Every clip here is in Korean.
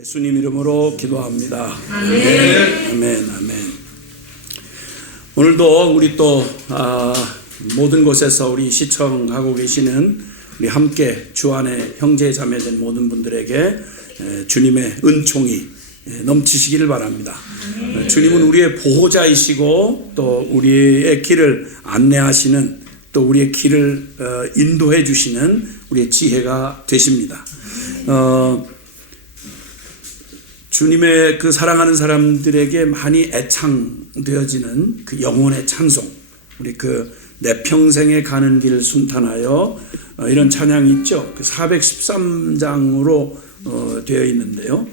예수님 이름으로 기도합니다. 아멘. 아멘. 아멘. 오늘도 우리 또 모든 곳에서 우리 시청하고 계시는 우리 함께 주 안에 형제 자매된 모든 분들에게 주님의 은총이 넘치시기를 바랍니다. 주님은 우리의 보호자이시고 또 우리의 길을 안내하시는, 또 우리의 길을 인도해 주시는 우리의 지혜가 되십니다. 주님의 그 사랑하는 사람들에게 많이 애창되어지는 그 영혼의 찬송, 우리 그 내 평생에 가는 길 순탄하여 이런 찬양이 있죠. 그 413장으로 되어 있는데요.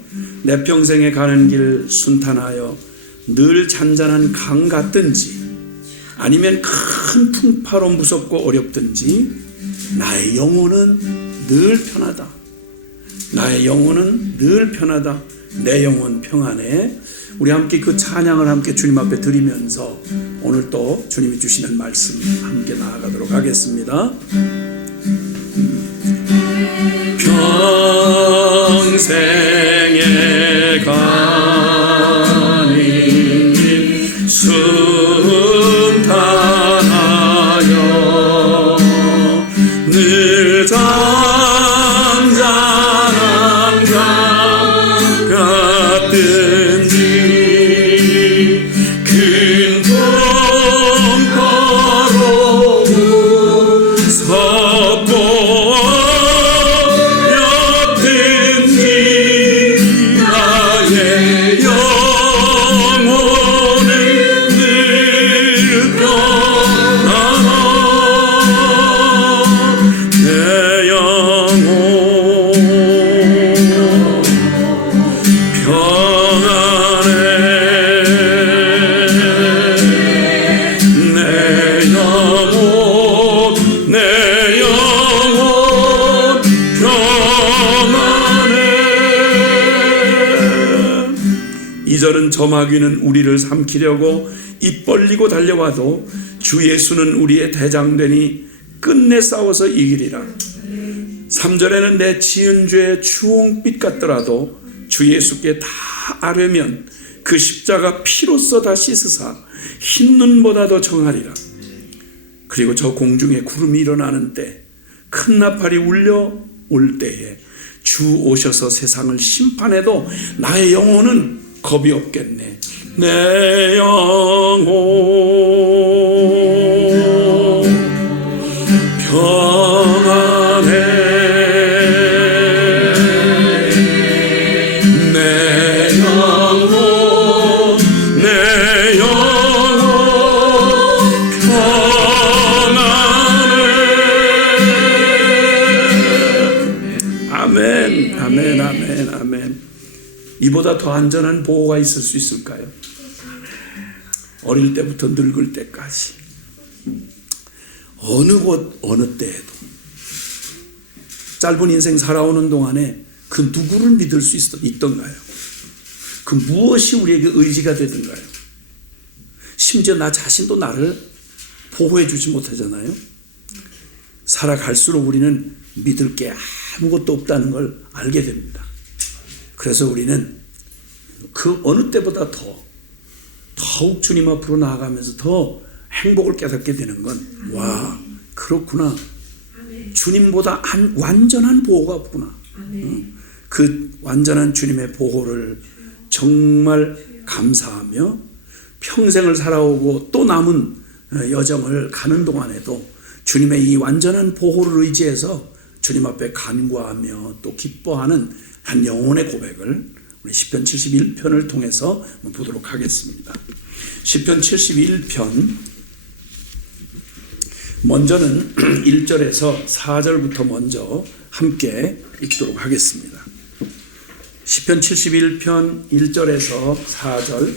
내 평생에 가는 길 순탄하여 늘 잔잔한 강 같든지 아니면 큰 풍파로 무섭고 어렵든지 나의 영혼은 늘 편하다. 나의 영혼은 늘 편하다. 내 영혼 평안해. 우리 함께 그 찬양을 함께 주님 앞에 드리면서 오늘 또 주님이 주시는 말씀 함께 나아가도록 하겠습니다. 평생에 가는 길 순탄하여 늘 잔잔한 강 같든지 큰 풍파로 무섭고 어렵든지 나의 영혼은 늘 편하다. 내 영혼 평안해. 내 영혼 평안해. 2절은 저마귀는 우리를 삼키려고 입 벌리고 달려와도 주 예수는 우리의 대장되니 끝내 싸워서 이기리라. 3절에는 내 지은 죄의 주홍빛 같더라도 주 예수께 다 아뢰면 그 십자가 피로써 다 씻으사 흰 눈보다도 정하리라. 그리고 저 공중에 구름이 일어나는 때 큰 나팔이 울려 올 때에 주 오셔서 세상을 심판해도 나의 영혼은 겁이 없겠네. 내 영혼 평안해. 내 영혼 평안해. 아멘. 아멘. 아멘. 아멘. 이보다 더 안전한 보호가 있을 수 있을까요? 어릴 때부터 늙을 때까지 어느 곳 어느 때에도 짧은 인생 살아오는 동안에 그 누구를 믿을 수 있던가요? 그 무엇이 우리에게 의지가 되던가요? 심지어 나 자신도 나를 보호해 주지 못하잖아요. 살아갈수록 우리는 믿을 게 아무것도 없다는 걸 알게 됩니다. 그래서 우리는 그 어느 때보다 더욱 주님 앞으로 나아가면서 더 행복을 깨닫게 되는 건, 와, 그렇구나. 주님보다 완전한 보호가 없구나. 그 완전한 주님의 보호를 정말 감사하며 평생을 살아오고 또 남은 여정을 가는 동안에도 주님의 이 완전한 보호를 의지해서 주님 앞에 간구하며 또 기뻐하는 한 영혼의 고백을 우리 시편 71편을 통해서 보도록 하겠습니다. 시편 71편 먼저는 1절에서 4절부터 먼저 함께 읽도록 하겠습니다. 시편 71편 1절에서 4절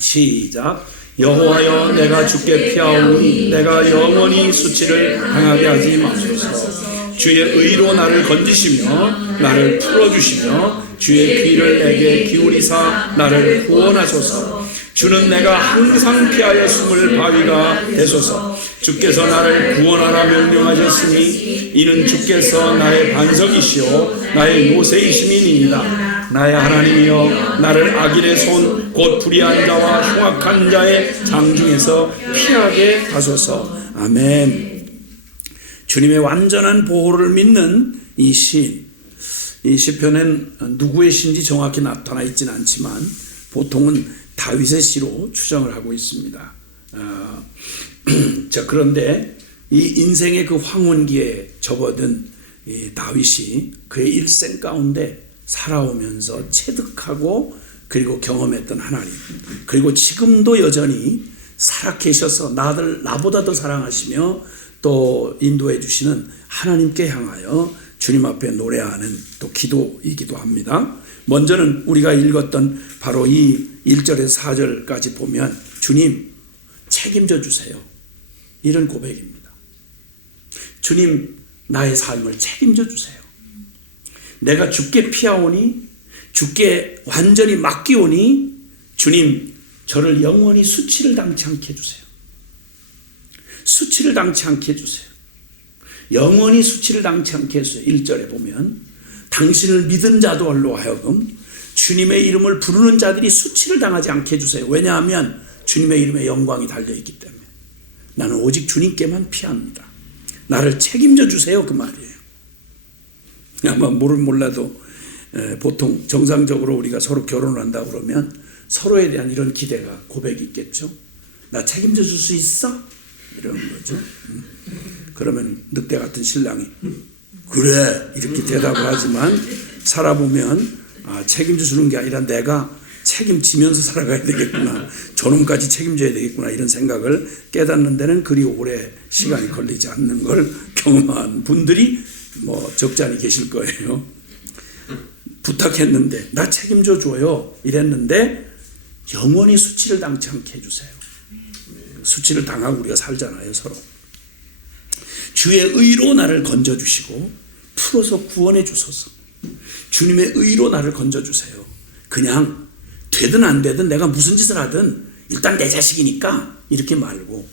시작. 여호와여, 내가 주께 피하오니 내가 영원히 수치를 당하게 하지 마소서. 주의 의로 나를 건지시며 나를 풀어주시며 주의 귀를 내게 기울이사 나를 구원하소서. 주는 내가 항상 피하여 숨을 바위가 되소서. 주께서 나를 구원하라 명령하셨으니 이는 주께서 나의 반석이시오 나의 요새이심이니이다. 나의 하나님이여 나를 악인의 손 곧 불의한 자와 흉악한 자의 장중에서 피하게 하소서. 아멘. 주님의 완전한 보호를 믿는 이 시인, 이 시편엔 누구의 시인지 정확히 나타나 있지는 않지만 보통은 다윗의 시로 추정을 하고 있습니다. 자, 그런데 이 인생의 그 황혼기에 접어든 이 다윗이 그의 일생 가운데 살아오면서 체득하고 그리고 경험했던 하나님, 그리고 지금도 여전히 살아계셔서 나보다 더 사랑하시며 또 인도해 주시는 하나님께 향하여 주님 앞에 노래하는 또 기도이기도 합니다. 먼저는 우리가 읽었던 바로 이 1절에서 4절까지 보면 주님 책임져 주세요, 이런 고백입니다. 주님 나의 삶을 책임져 주세요. 내가 주께 피하오니 주께 완전히 맡기오니 주님 저를 영원히 수치를 당치 않게 해주세요. 수치를 당치 않게 해주세요. 영원히 수치를 당치 않게 해주세요. 1절에 보면 당신을 믿은 자들로 하여금 주님의 이름을 부르는 자들이 수치를 당하지 않게 해주세요. 왜냐하면 주님의 이름에 영광이 달려있기 때문에 나는 오직 주님께만 피합니다. 나를 책임져 주세요, 그 말이에요. 아마 몰라도 보통 정상적으로 우리가 서로 결혼을 한다 그러면 서로에 대한 이런 기대가, 고백이 있겠죠. 나 책임져 줄 수 있어? 이런 거죠. 그러면 늑대 같은 신랑이 그래 이렇게 대답을 하지만 살아보면 책임져 주는 게 아니라 내가 책임지면서 살아가야 되겠구나, 저놈까지 책임져야 되겠구나, 이런 생각을 깨닫는 데는 그리 오래 시간이 걸리지 않는 걸 경험한 분들이 뭐 적지 않이 계실 거예요. 부탁했는데 나 책임져 줘요 이랬는데 영원히 수치를 당치 않게 해주세요. 수치를 당하고 우리가 살잖아요, 서로. 주의 의로 나를 건져주시고 풀어서 구원해 주소서. 주님의 의로 나를 건져주세요. 그냥 되든 안 되든 내가 무슨 짓을 하든 일단 내 자식이니까 이렇게 말고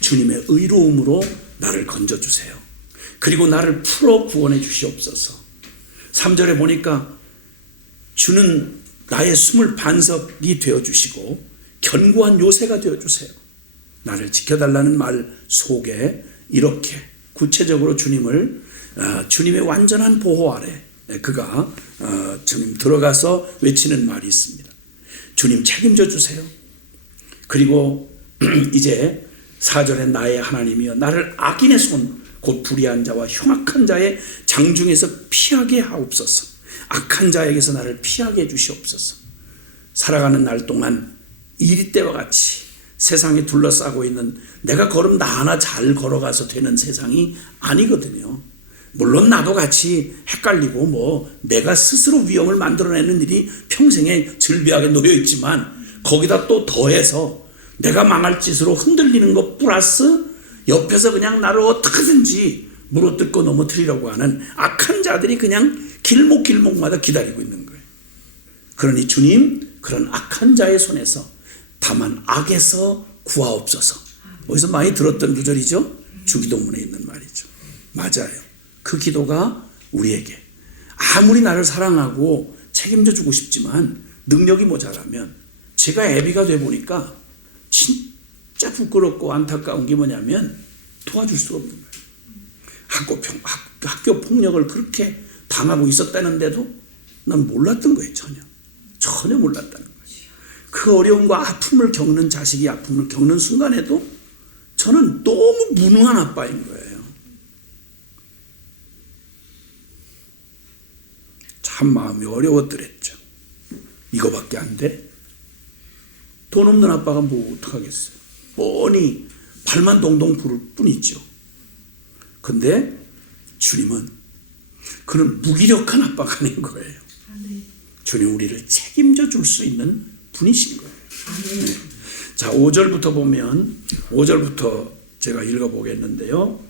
주님의 의로움으로 나를 건져주세요. 그리고 나를 풀어 구원해 주시옵소서. 3절에 보니까 주는 나의 숨을 반석이 되어주시고 견고한 요새가 되어주세요. 나를 지켜달라는 말 속에 이렇게 구체적으로 주님의 완전한 보호 아래 그가 주님 들어가서 외치는 말이 있습니다. 주님 책임져 주세요. 그리고 이제 4절에 나의 하나님이여 나를 악인의 손 곧 불의한 자와 흉악한 자의 장중에서 피하게 하옵소서. 악한 자에게서 나를 피하게 해주시옵소서. 살아가는 날 동안 이리때와 같이 세상에 둘러싸고 있는 내가 걸음 나 하나 잘 걸어가서 되는 세상이 아니거든요. 물론 나도 같이 헷갈리고 내가 스스로 위험을 만들어내는 일이 평생에 즐비하게 놓여있지만 거기다 또 더해서 내가 망할 짓으로 흔들리는 것 플러스 옆에서 그냥 나를 어떻게든지 물어뜯고 넘어뜨리려고 하는 악한 자들이 그냥 길목길목마다 기다리고 있는 거예요. 그러니 주님 그런 악한 자의 손에서 다만 악에서 구하옵소서. 어디서 많이 들었던 구절이죠. 주기도문에 있는 말이죠. 맞아요. 그 기도가 우리에게 아무리 나를 사랑하고 책임져 주고 싶지만 능력이 모자라면 제가 애비가 돼 보니까 진짜 부끄럽고 안타까운 게 뭐냐면 도와줄 수가 없는 거예요. 학교 폭력을 그렇게 당하고 있었다는데도 난 몰랐던 거예요. 전혀 몰랐다는 거예요. 그 어려움과 아픔을 겪는 자식이 아픔을 겪는 순간에도 저는 너무 무능한 아빠인 거예요. 참 마음이 어려웠더랬죠. 이거밖에 안 돼? 돈 없는 아빠가 뭐 어떡하겠어요. 뻔히 발만 동동 부를 뿐이죠. 근데 주님은 그는 무기력한 아빠가 아닌 거예요. 주님 우리를 책임져 줄 수 있는 분이신 거예요. 네. 자, 5절부터 보면 5절부터 제가 읽어보겠는데요.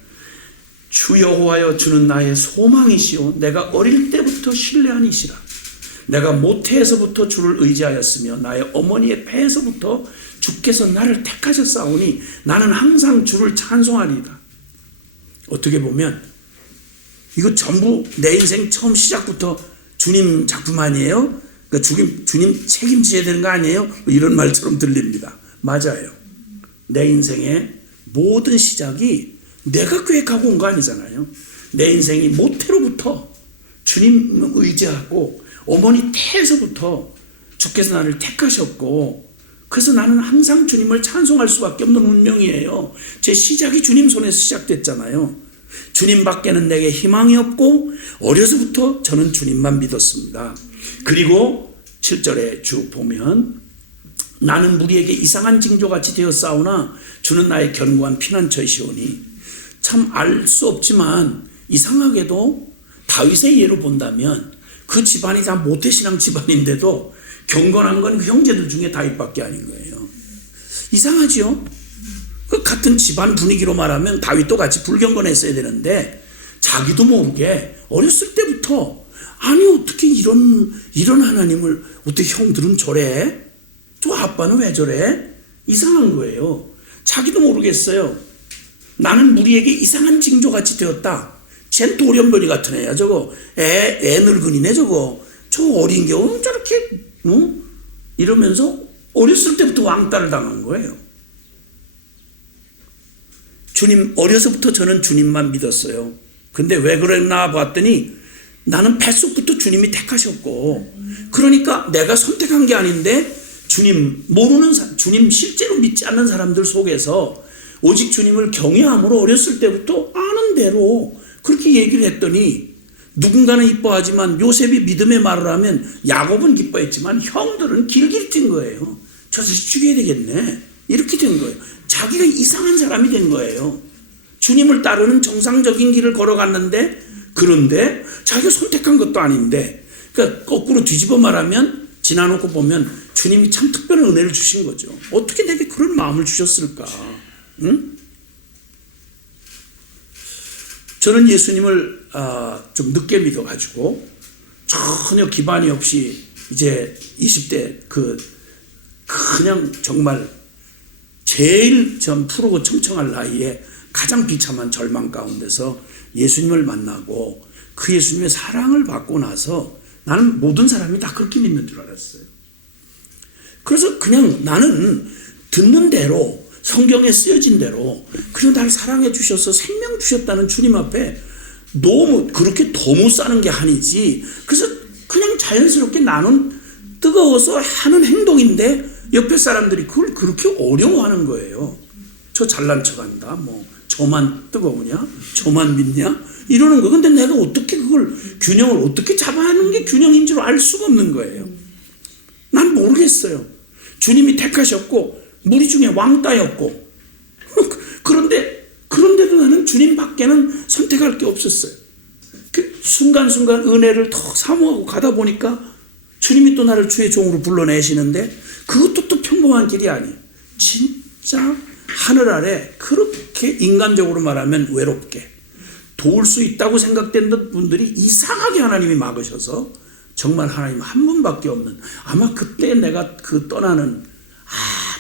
주 여호와여 주는 나의 소망이시오 내가 어릴 때부터 신뢰한 이시라. 내가 모태에서부터 주를 의지하였으며 나의 어머니의 배에서부터 주께서 나를 택하셨사오니 나는 항상 주를 찬송하리이다. 어떻게 보면 이거 전부 내 인생 처음 시작부터 주님 작품 아니에요? 그러니까 주님 책임져야 되는 거 아니에요? 이런 말처럼 들립니다. 맞아요. 내 인생의 모든 시작이 내가 계획하고 온 거 아니잖아요. 내 인생이 모태로부터 주님 의지하고 어머니 태에서부터 주께서 나를 택하셨고, 그래서 나는 항상 주님을 찬송할 수밖에 없는 운명이에요. 제 시작이 주님 손에서 시작됐잖아요. 주님 밖에는 내게 희망이 없고 어려서부터 저는 주님만 믿었습니다. 그리고 7절에 쭉 보면 나는 무리에게 이상한 징조같이 되었사오나 주는 나의 견고한 피난처이시오니, 참 알 수 없지만 이상하게도 다윗의 예로 본다면 그 집안이 다 모태신앙 집안인데도 경건한 건 그 형제들 중에 다윗밖에 아닌 거예요. 이상하지요? 그 같은 집안 분위기로 말하면 다윗도 같이 불경건했어야 되는데 자기도 모르게 어렸을 때부터 아니 어떻게 이런 하나님을 어떻게 형들은 저래? 저 아빠는 왜 저래? 이상한 거예요. 자기도 모르겠어요. 나는 무리에게 이상한 징조같이 되었다. 쟨 돌연변이 같은 애야 저거. 애 늙은이네 저거. 저 어린 겨우 저렇게 이러면서 어렸을 때부터 왕따를 당한 거예요. 주님, 어려서부터 저는 주님만 믿었어요. 근데 왜 그랬나 봤더니 나는 뱃속부터 주님이 택하셨고, 그러니까 내가 선택한 게 아닌데 주님 모르는 주님 실제로 믿지 않는 사람들 속에서 오직 주님을 경외함으로 어렸을 때부터 아는 대로 그렇게 얘기를 했더니, 누군가는 이뻐하지만 요셉이 믿음의 말을 하면 야곱은 기뻐했지만 형들은 길길이 뛴 거예요. 저 자식 죽여야 되겠네. 이렇게 된 거예요. 자기가 이상한 사람이 된 거예요. 주님을 따르는 정상적인 길을 걸어갔는데, 그런데 자기가 선택한 것도 아닌데, 그러니까 거꾸로 뒤집어 말하면 지나놓고 보면 주님이 참 특별한 은혜를 주신 거죠. 어떻게 내게 그런 마음을 주셨을까? 응? 저는 예수님을 좀 늦게 믿어가지고 전혀 기반이 없이 이제 20대 그냥 정말 제일 전 푸르고 청청할 나이에 가장 비참한 절망 가운데서 예수님을 만나고 그 예수님의 사랑을 받고 나서 나는 모든 사람이 다 그렇게 믿는 줄 알았어요. 그래서 그냥 나는 듣는 대로 성경에 쓰여진 대로 그냥 나를 사랑해 주셔서 생명 주셨다는 주님 앞에 너무 그렇게 너무 싸는 게 아니지. 그래서 그냥 자연스럽게 나는 뜨거워서 하는 행동인데 옆에 사람들이 그걸 그렇게 어려워하는 거예요. 저 잘난 척한다. 뭐 저만 뜨거우냐? 저만 믿냐? 이러는 거. 근데 내가 어떻게 그걸 균형을 어떻게 잡아야 하는 게 균형인 줄 알 수가 없는 거예요. 난 모르겠어요. 주님이 택하셨고 무리 중에 왕따였고 그런데도 나는 주님 밖에는 선택할 게 없었어요. 그 순간순간 은혜를 더 사모하고 가다 보니까 주님이 또 나를 주의 종으로 불러내시는데 그것도 또 평범한 길이 아니에요. 진짜 하늘 아래 그렇게 인간적으로 말하면 외롭게 도울 수 있다고 생각된 분들이 이상하게 하나님이 막으셔서 정말 하나님 한 분밖에 없는, 아마 그때 내가 그 떠나는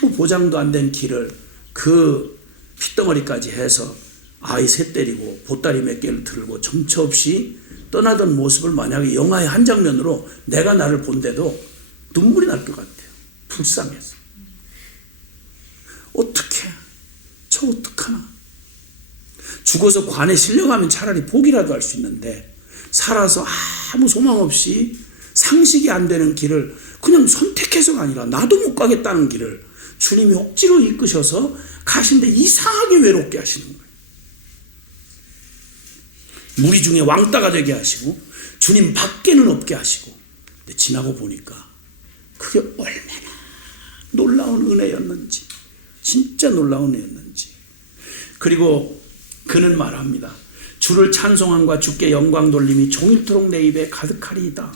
아무 보장도 안 된 길을 그 핏덩어리까지 해서 아이 셋 데리고 보따리 몇 개를 들고 정처 없이 떠나던 모습을 만약에 영화의 한 장면으로 내가 나를 본데도 눈물이 날 것 같아요. 불쌍해서. 어떡해. 저 어떡하나. 죽어서 관에 실려가면 차라리 포기라도 할 수 있는데 살아서 아무 소망 없이 상식이 안 되는 길을 그냥 선택해서가 아니라 나도 못 가겠다는 길을 주님이 억지로 이끄셔서 가신데 이상하게 외롭게 하시는 거예요. 무리 중에 왕따가 되게 하시고 주님 밖에는 없게 하시고. 근데 지나고 보니까 그게 얼마나 놀라운 은혜였는지, 진짜 놀라운 은혜였는지. 그리고 그는 말합니다. 주를 찬송함과 주께 영광 돌림이 종일토록 내 입에 가득하리이다.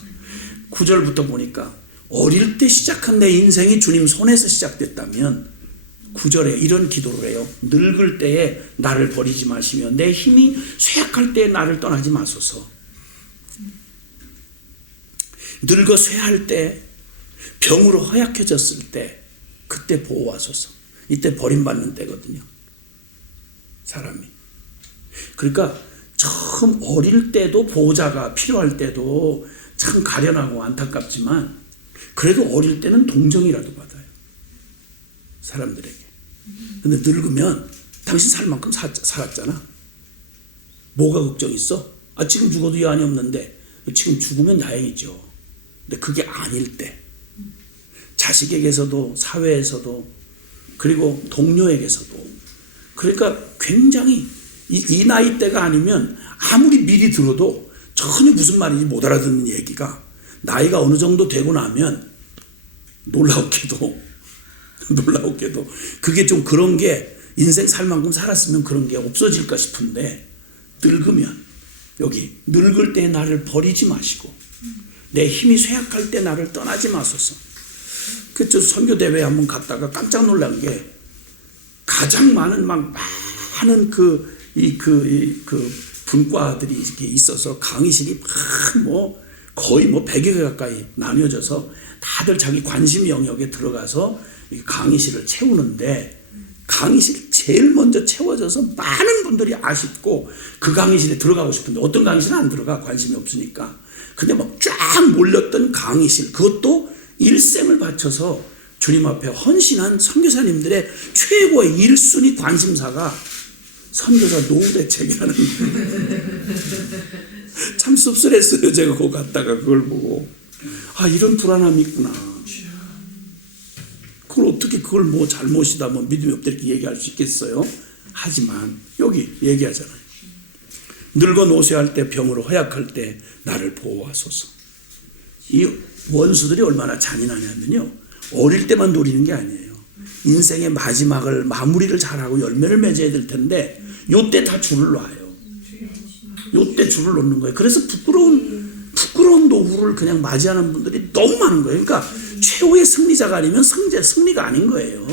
9절부터 보니까 어릴 때 시작한 내 인생이 주님 손에서 시작됐다면 9절에 이런 기도를 해요. 늙을 때에 나를 버리지 마시며 내 힘이 쇠약할 때에 나를 떠나지 마소서. 늙어 쇠할 때, 병으로 허약해졌을 때, 그때 보호하소서. 이때 버림받는 때거든요, 사람이. 그러니까 처음 어릴 때도 보호자가 필요할 때도 참 가련하고 안타깝지만, 그래도 어릴 때는 동정이라도 받아요, 사람들에게. 근데 늙으면 당신 살 만큼 살았잖아. 뭐가 걱정 있어? 지금 죽어도 여한이 없는데. 지금 죽으면 다행이죠. 근데 그게 아닐 때, 자식에게서도 사회에서도 그리고 동료에게서도, 그러니까 굉장히 이 나이 때가 아니면 아무리 미리 들어도 전혀 무슨 말인지 못 알아듣는 얘기가, 나이가 어느 정도 되고 나면 놀라웠게도 그게 좀 그런 게, 인생 살 만큼 살았으면 그런 게 없어질까 싶은데, 늙으면, 여기 늙을 때 나를 버리지 마시고 내 힘이 쇠약할 때 나를 떠나지 마소서. 저 선교대회 한번 갔다가 깜짝 놀란 게, 가장 많은 많은 분과들이 이렇게 있어서 강의실이 거의 100여 개 가까이 나뉘어져서 다들 자기 관심 영역에 들어가서 강의실을 채우는데, 강의실 제일 먼저 채워져서 많은 분들이 아쉽고 그 강의실에 들어가고 싶은데 어떤 강의실은 안 들어가, 관심이 없으니까. 근데 쫙 몰렸던 강의실, 그것도 일생을 바쳐서 주님 앞에 헌신한 선교사님들의 최고의 1순위 관심사가 선교사 노후 대책이라는 참 씁쓸했어요. 제가 그거 갔다가 그걸 보고, 이런 불안함이 있구나. 그걸 어떻게 그걸 잘못이다, 믿음이 없다 이렇게 얘기할 수 있겠어요? 하지만 여기 얘기하잖아요. 늙어 노쇠할 때, 병으로 허약할 때 나를 보호하소서. 이 원수들이 얼마나 잔인하냐면요, 어릴 때만 노리는 게 아니에요. 인생의 마무리를 잘하고 열매를 맺어야 될 텐데 요때 다 줄을 놔요. 요때 줄을 놓는 거예요. 그래서 부끄러운 노후를 그냥 맞이하는 분들이 너무 많은 거예요. 그러니까 최후의 승리자가 아니면 승리가 아닌 거예요.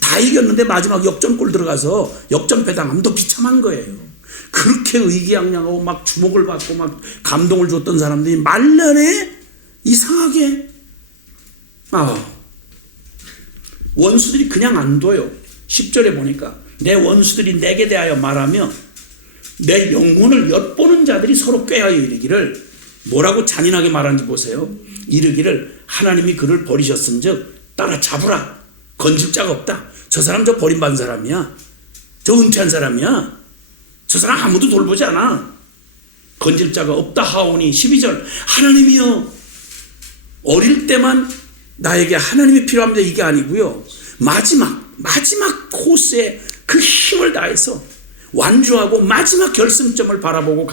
다 이겼는데 마지막 역전골 들어가서 역전패 당하면 더 비참한 거예요. 그렇게 의기양양하고 주목을 받고 감동을 줬던 사람들이 말년에 이상하게 원수들이 그냥 안 둬요. 10절에 보니까 내 원수들이 내게 대하여 말하며 내 영혼을 엿보는 자들이 서로 꾀하여 이르기를, 뭐라고 잔인하게 말하는지 보세요. 이르기를 하나님이 그를 버리셨은즉 따라 잡으라. 건질 자가 없다. 저 사람 저 버림받은 사람이야. 저 은퇴한 사람이야. 저 사람 아무도 돌보지 않아. 건질 자가 없다 하오니. 12절 하나님이여, 어릴 때만 나에게 하나님이 필요합니다 이게 아니고요, 마지막 코스에 그 힘을 다해서 완주하고 마지막 결승점을 바라보고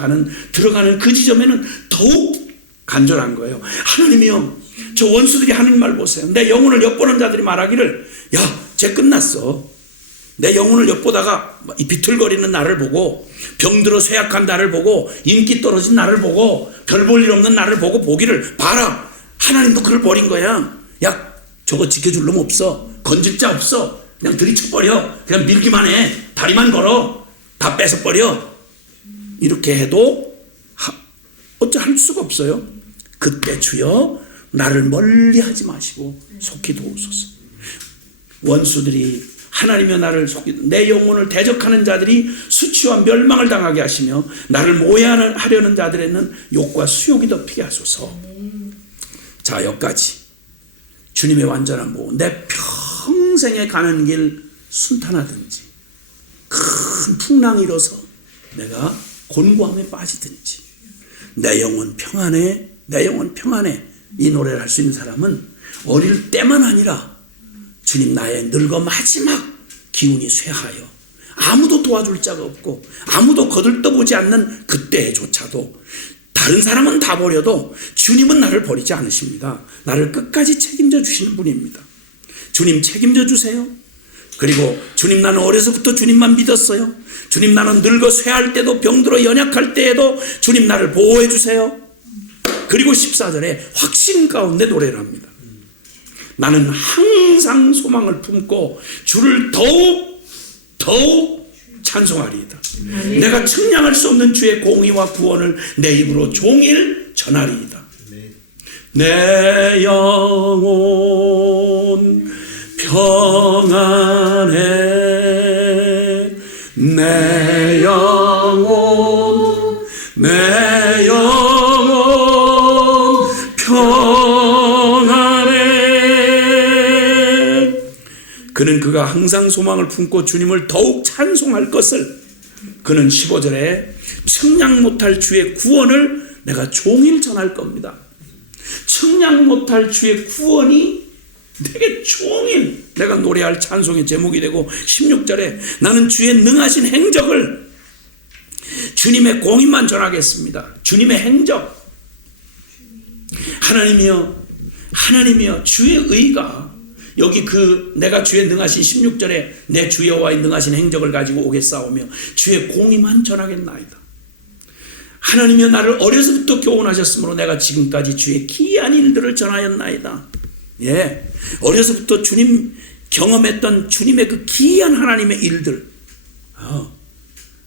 들어가는 그 지점에는 더욱 간절한 거예요. 하나님이여, 저 원수들이 하는 말 보세요. 내 영혼을 엿보는 자들이 말하기를, 쟤 끝났어. 내 영혼을 엿보다가 비틀거리는 나를 보고, 병들어 쇠약한 나를 보고, 인기 떨어진 나를 보고, 별 볼 일 없는 나를 보고 보기를, 봐라, 하나님도 그를 버린 거야. 저거 지켜줄 놈 없어. 건질 자 없어. 그냥 들이쳐버려. 그냥 밀기만 해. 다리만 걸어. 다 뺏어버려. 이렇게 해도 어째 할 수가 없어요. 그때 주여 나를 멀리 하지 마시고 속히 도우소서. 원수들이 하나님의 나를 속이는 내 영혼을 대적하는 자들이 수치와 멸망을 당하게 하시며 나를 모해하려는 자들에는 욕과 수욕이 덮이게 하소서. 자, 여기까지 주님의 완전한 보호. 내 평생에 가는 길 순탄하든지 큰 풍랑이 일어서 내가 곤고함에 빠지든지 내 영혼 평안해, 내 영혼 평안해, 이 노래를 할 수 있는 사람은 어릴 때만 아니라 주님 나의 늙어 마지막 기운이 쇠하여 아무도 도와줄 자가 없고 아무도 거들떠보지 않는 그때조차도 다른 사람은 다 버려도 주님은 나를 버리지 않으십니다. 나를 끝까지 책임져 주시는 분입니다. 주님 책임져 주세요. 그리고 주님, 나는 어려서부터 주님만 믿었어요. 주님, 나는 늙어 쇠할 때도 병들어 연약할 때에도 주님 나를 보호해 주세요. 그리고 14절에 확신 가운데 노래를 합니다. 나는 항상 소망을 품고 주를 더욱 찬송하리이다. 내가 측량할 수 없는 주의 공의와 구원을 내 입으로 종일 전하리이다. 내 영혼 평안해. 내 영혼 평안해. 그는 그가 항상 소망을 품고 주님을 더욱 찬송할 것을, 그는 15절에 측량 못할 주의 구원을 내가 종일 전할 겁니다. 측량 못할 주의 구원이 내게 종일 내가 노래할 찬송의 제목이 되고, 16절에 나는 주의 능하신 행적을, 주님의 공의만 전하겠습니다. 주님의 행적, 하나님이여 주의 의가, 여기 내가 주의 능하신 16절에 내 주 여호와의 능하신 행적을 가지고 오겠사오며 주의 공의만 전하겠나이다. 하나님이여 나를 어려서부터 교훈하셨으므로 내가 지금까지 주의 기이한 일들을 전하였나이다. 예, 어려서부터 주님 경험했던 주님의 그 기이한 하나님의 일들,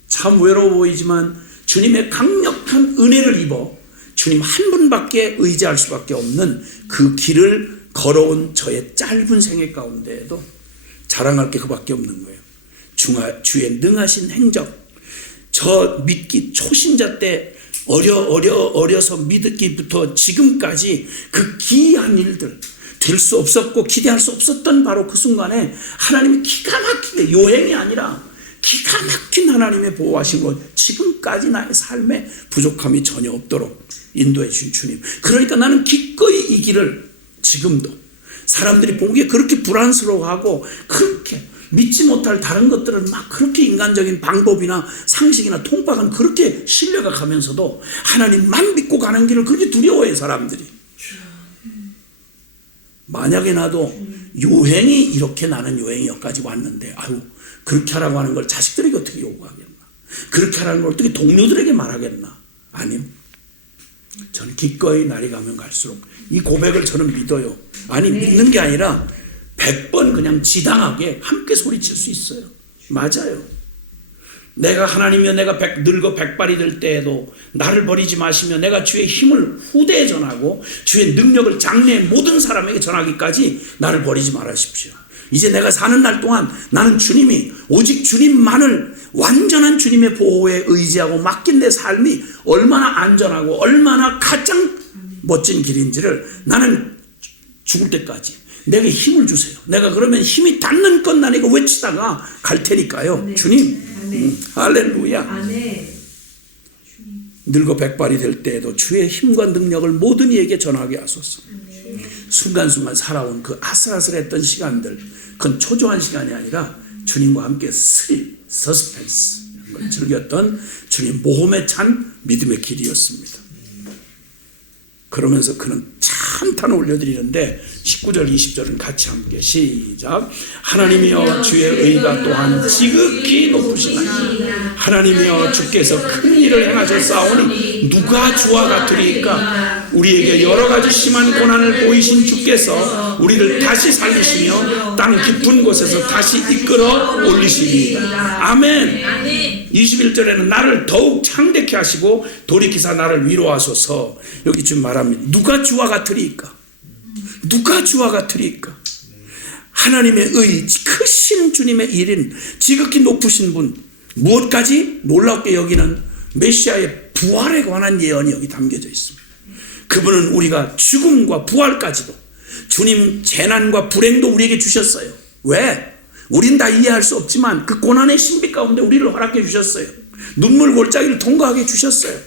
참 외로워 보이지만 주님의 강력한 은혜를 입어 주님 한 분밖에 의지할 수밖에 없는 그 길을 걸어온 저의 짧은 생애 가운데에도 자랑할 게 그밖에 없는 거예요. 주의 능하신 행적, 저 믿기 초신자 때 어려서 믿기부터 지금까지 그 기이한 일들, 될 수 없었고 기대할 수 없었던 바로 그 순간에 하나님이 기가 막히게, 요행이 아니라 기가 막힌 하나님의 보호하신 것, 지금까지 나의 삶에 부족함이 전혀 없도록 인도해 주신 주님. 그러니까 나는 기꺼이 이 길을 지금도 사람들이 보기에 그렇게 불안스러워하고 그렇게 믿지 못할 다른 것들은 막 그렇게 인간적인 방법이나 상식이나 통박은 그렇게 신뢰가 가면서도 하나님만 믿고 가는 길을 그렇게 두려워해 사람들이. 만약에 나도 요행이 이렇게, 나는 요행이 여기까지 왔는데 아유 그렇게 하라고 하는 걸 자식들에게 어떻게 요구하겠나, 그렇게 하라는 걸 어떻게 동료들에게 말하겠나. 아니요, 저는 기꺼이 날이 가면 갈수록 이 고백을 저는 믿어요. 아니 믿는 게 아니라 100번 그냥 지당하게 함께 소리칠 수 있어요. 맞아요. 내가 하나님이여 내가 늙어 백발이 될 때에도 나를 버리지 마시며 내가 주의 힘을 후대에 전하고 주의 능력을 장래의 모든 사람에게 전하기까지 나를 버리지 말아십시오. 이제 내가 사는 날 동안 나는 주님이, 오직 주님만을, 완전한 주님의 보호에 의지하고 맡긴 내 삶이 얼마나 안전하고 얼마나 가장 멋진 길인지를 나는 죽을 때까지 내게 힘을 주세요. 내가 그러면 힘이 닿는 건 난 이거 외치다가 갈 테니까요. 네. 주님, 할렐루야. 아멘. 늙어 백발이 될 때에도 주의 힘과 능력을 모든 이에게 전하게 하소서. 아멘. 순간순간 살아온 그 아슬아슬했던 시간들, 그건 초조한 시간이 아니라 주님과 함께 스릴, 서스펜스 걸 즐겼던 주님 모험에 찬 믿음의 길이었습니다. 그러면서 그는 찬탄을 올려드리는데 19절 20절은 같이 함께 시작. 하나님이여 주의 의가 또한 지극히 높으시나니 하나님이여 주께서 큰 일을 행하셨사오니 누가 주와 같으리까. 우리에게 여러 가지 심한 고난을 보이신 주께서 우리를 다시 살리시며 땅 깊은 곳에서 다시 이끌어 올리시리이다. 아멘. 21절에는 나를 더욱 창대케 하시고 돌이키사 나를 위로하소서. 여기 지금 말합니다. 누가 주와 같으리까? 누가 주와 같으리까? 하나님의 의, 크신 주님의 일인 지극히 높으신 분, 무엇까지 놀랍게 여기는 메시아의 부활에 관한 예언이 여기 담겨져 있습니다. 그분은 우리가 죽음과 부활까지도, 주님 재난과 불행도 우리에게 주셨어요. 왜? 우린 다 이해할 수 없지만 그 고난의 신비 가운데 우리를 허락해 주셨어요. 눈물 골짜기를 통과하게 주셨어요.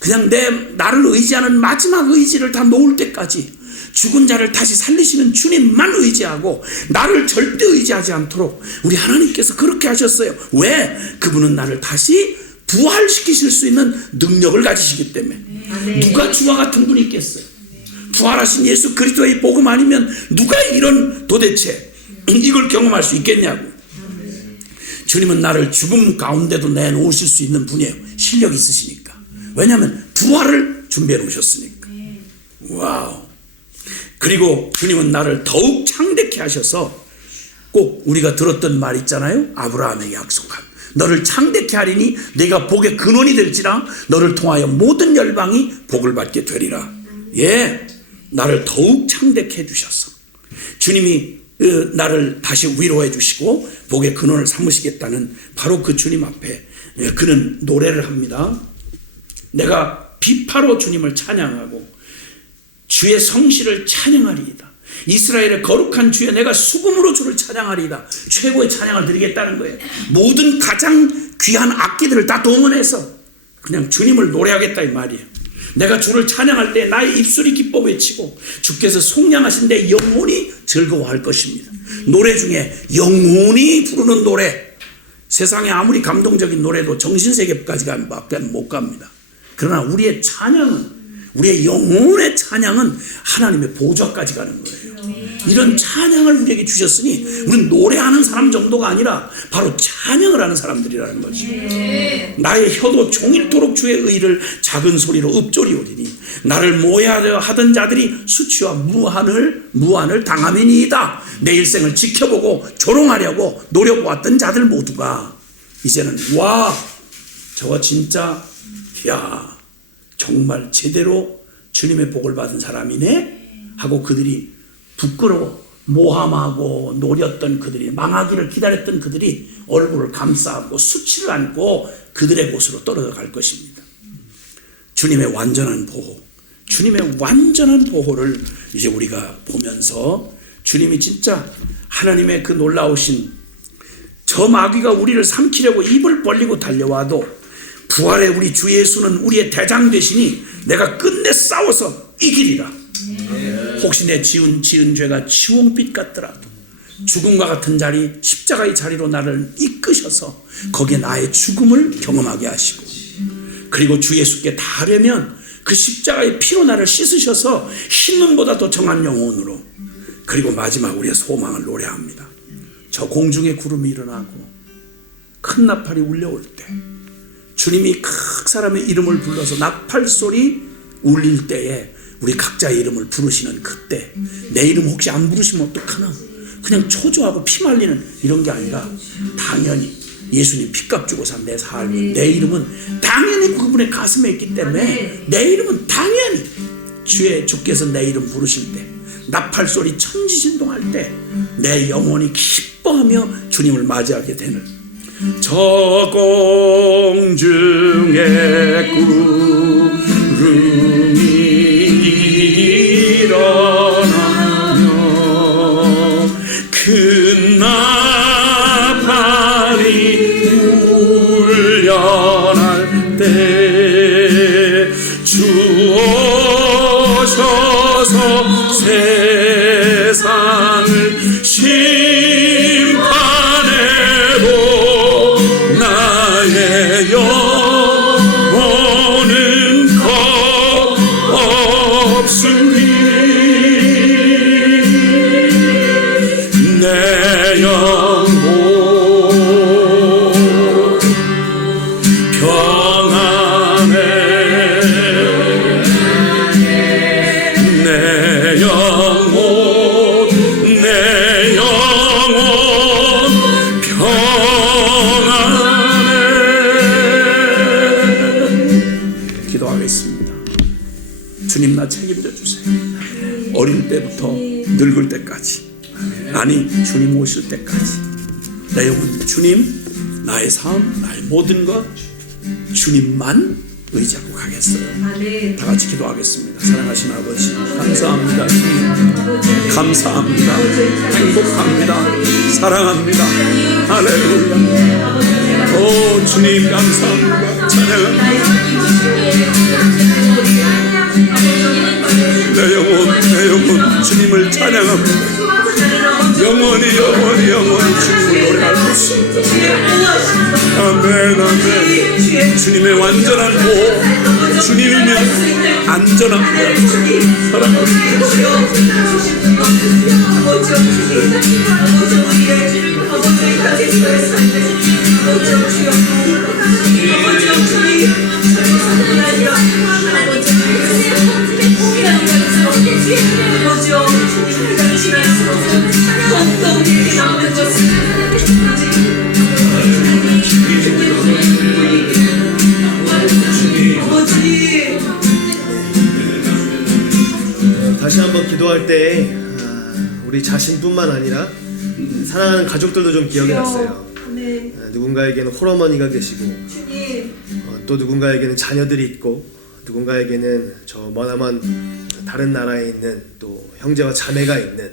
그냥 나를 의지하는 마지막 의지를 다 놓을 때까지 죽은 자를 다시 살리시는 주님만 의지하고 나를 절대 의지하지 않도록 우리 하나님께서 그렇게 하셨어요. 왜? 그분은 나를 다시 부활시키실 수 있는 능력을 가지시기 때문에. 누가 주와 같은 분이 있겠어요? 부활하신 예수 그리스도의 복음 아니면 누가 이런 도대체 이걸 경험할 수 있겠냐고. 주님은 나를 죽음 가운데도 내놓으실 수 있는 분이에요. 실력 있으시니까. 왜냐하면 부활을 준비해 놓으셨으니까. 와우. 그리고 주님은 나를 더욱 창대케 하셔서, 꼭 우리가 들었던 말 있잖아요. 아브라함에게 약속한, 너를 창대케 하리니 내가 복의 근원이 될지라 너를 통하여 모든 열방이 복을 받게 되리라. 예, 나를 더욱 창대케 해주셔서 주님이 나를 다시 위로해 주시고 복의 근원을 삼으시겠다는 바로 그 주님 앞에 그는 노래를 합니다. 내가 비파로 주님을 찬양하고 주의 성실을 찬양하리이다. 이스라엘의 거룩한 주여 내가 수금으로 주를 찬양하리이다. 최고의 찬양을 드리겠다는 거예요. 모든 가장 귀한 악기들을 다 동원해서 그냥 주님을 노래하겠다 이 말이에요. 내가 주를 찬양할 때 나의 입술이 기뻐 외치고 주께서 속량하신 데 영혼이 즐거워할 것입니다. 노래 중에 영혼이 부르는 노래, 세상에 아무리 감동적인 노래도 정신세계까지밖에 못 갑니다. 그러나 우리의 찬양은, 우리의 영혼의 찬양은 하나님의 보좌까지 가는 거예요. 이런 찬양을 우리에게 주셨으니 우리는 노래하는 사람 정도가 아니라 바로 찬양을 하는 사람들이라는 거죠. 나의 혀도 종일토록 주의 의를 작은 소리로 읊조리오리니 나를 모해하려 하던 자들이 수치와 무한을 당하매니이다. 내 일생을 지켜보고 조롱하려고 노려보았던 자들 모두가 이제는 와, 저거 진짜 야 정말 제대로 주님의 복을 받은 사람이네 하고 그들이 부끄러워 모함하고 노렸던 그들이, 망하기를 기다렸던 그들이 얼굴을 감싸고 수치를 안고 그들의 곳으로 떨어져 갈 것입니다. 주님의 완전한 보호, 주님의 완전한 보호를 이제 우리가 보면서 주님이 진짜 하나님의 그 놀라우신 저 마귀가 우리를 삼키려고 입을 벌리고 달려와도 부활의 우리 주 예수는 우리의 대장 되시니 내가 끝내 싸워서 이기리라. 혹시 내 지은 죄가 지홍빛 같더라도 죽음과 같은 자리, 십자가의 자리로 나를 이끄셔서 거기에 나의 죽음을 경험하게 하시고, 그리고 주 예수께 닿으려면 그 십자가의 피로 나를 씻으셔서 흰눈보다 더 정한 영혼으로, 그리고 마지막 우리의 소망을 노래합니다. 저 공중에 구름이 일어나고 큰 나팔이 울려올 때 주님이 각 사람의 이름을 불러서 나팔소리 울릴 때에 우리 각자의 이름을 부르시는 그때 내 이름 혹시 안 부르시면 어떡하나, 그냥 초조하고 피말리는 이런 게 아니라 당연히 예수님 핏값 주고 산 내 삶은, 내 이름은 당연히 그분의 가슴에 있기 때문에 내 이름은 당연히 주께서 내 이름 부르실 때, 나팔소리 천지진동할 때 내 영혼이 기뻐하며 주님을 맞이하게 되는 저 공중에 구름이 일어나며 큰 나팔이 울려날 때 주 오셔서 세상을 심판해도 나의 영혼은 겁없으리. 내 영혼 평안해. 내 영혼 평안해. 기도하겠습니다. 주님 나 책임져 주세요. 어릴 때부터 늙을 때까지, 아니 주님 오실 때까지 내 영혼 주님, 나의 삶, 나의 모든 것 주님만 의지하고 가겠어요. 다 같이 기도하겠습니다. 사랑하신 아버지 감사합니다. 감사합니다. 행복합니다. 사랑합니다. 할렐루야. 오 주님 감사합니다. 찬양합니다. 내 영혼 주님을 찬양합니다. 영원히 주님을 노래할 것입니다. 아멘 아멘. 주님의 완전한 보호, 주님이면 안전합니다. 사랑합니다. 다시 한번 기도할 때 우리 자신뿐만 아니라 사랑하는 가족들도 좀 기억이 났어요. 아멘. 누군가에게는 홀어머니가 계시고 주님. 또 누군가에게는 자녀들이 있고 누군가에게는 저 머나먼 다른 나라에 있는 또 형제와 자매가 있는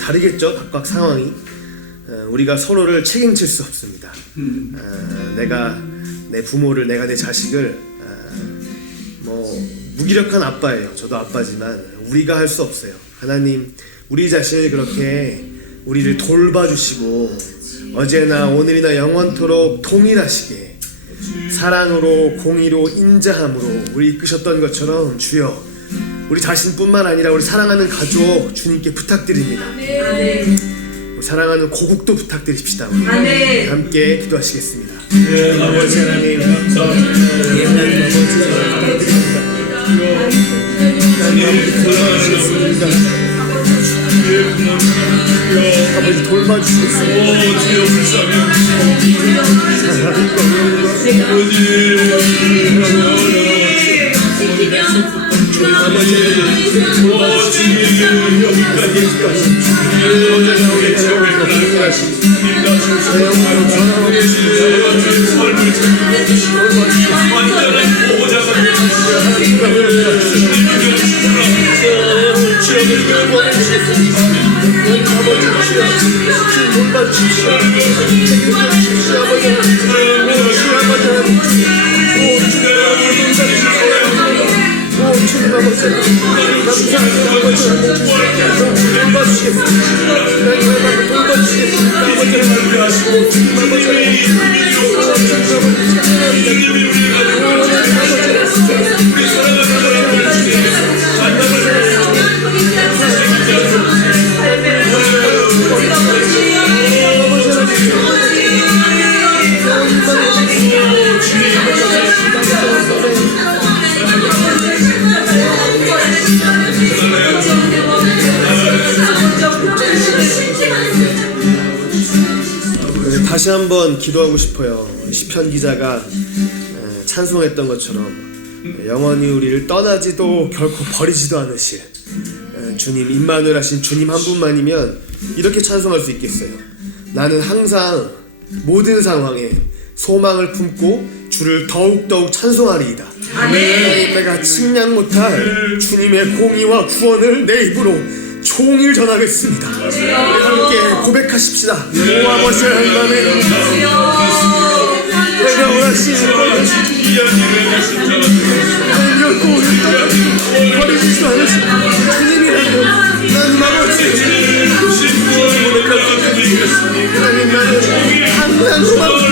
다르겠죠, 각각 상황이. 우리가 서로를 책임질 수 없습니다. 내가 내 부모를, 내가 내 자식을 뭐 무기력한 아빠예요. 저도 아빠지만 우리가 할 수 없어요. 하나님 우리 자신을 그렇게 우리를 돌봐주시고 어제나 오늘이나 영원토록 동일하시게 사랑으로 공의로 인자함으로 우리 이끄셨던 것처럼 주여 우리 자신뿐만 아니라 우리 사랑하는 가족 주님께 부탁드립니다. 아멘. 우리 사랑하는 고국도 부탁드립시다. 우리 아멘. 함께 기도하시겠습니다. 아버지 하나님 아버지 돌봐주시겠습니다. 다시 한번 기도하고 싶어요. 시편 기자가 찬송했던 것처럼 영원히 우리를 떠나지도 결코 버리지도 않으실 주님, 임마누엘 하신 주님 한 분만이면 이렇게 찬송할 수 있겠어요. 나는 항상 모든 상황에 소망을 품고 주를 더욱더욱 찬송하리이다. 아멘. 내가 측량 못할 주님의 공의와 구원을 내 입으로 종일 전하겠습니다. 우리 함께 고백하십시다. 오 아버지 하나님, 내가 원하시는 결코 우리를 버리지도 않으신 주님이라면 나는 아버지 하나님, 나는 항상 소망을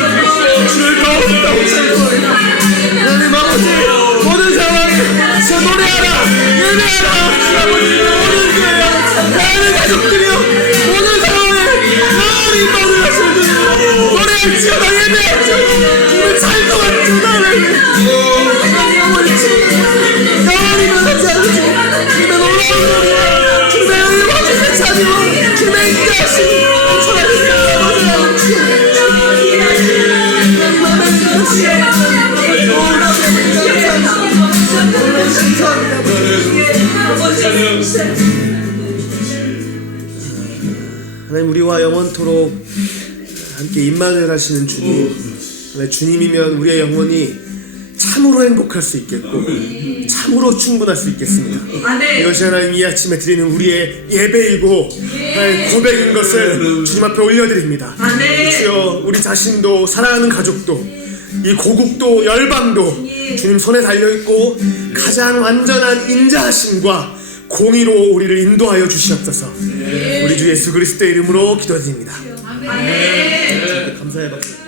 주를 더욱더욱 찬송하리라. 하나님 아버지 모든 상황에서 노래하라, 예배하라. 아버지 나의 가족들이여 모든 상황에 나를 임마누엘 하시는 주님 노래할지어다, 예배할지어다, 주를 찬송할지어다. 영원히 변하지 않는 주님의 놀라운 노래, 주님의 의와 주님의 찬양과 주님의 인자하심 하나님, 우리와 영원토록 함께 임마누엘 하시는 주님, 주님이면 우리의 영혼이 참으로 행복할 수 있겠고 참으로 충분할 수 있겠습니다. 아멘. 이것이 하나님 이 아침에 드리는 우리의 예배이고 고백인 것을 주님 앞에 올려드립니다. 아멘. 주여 우리 자신도 사랑하는 가족도 이 고국도 열방도 주님 손에 달려있고 가장 완전한 인자하심과 공의로 우리를 인도하여 주시옵소서. 우리 주 예수 그리스도의 이름으로 기도드립니다. 아멘. 감사의 박수.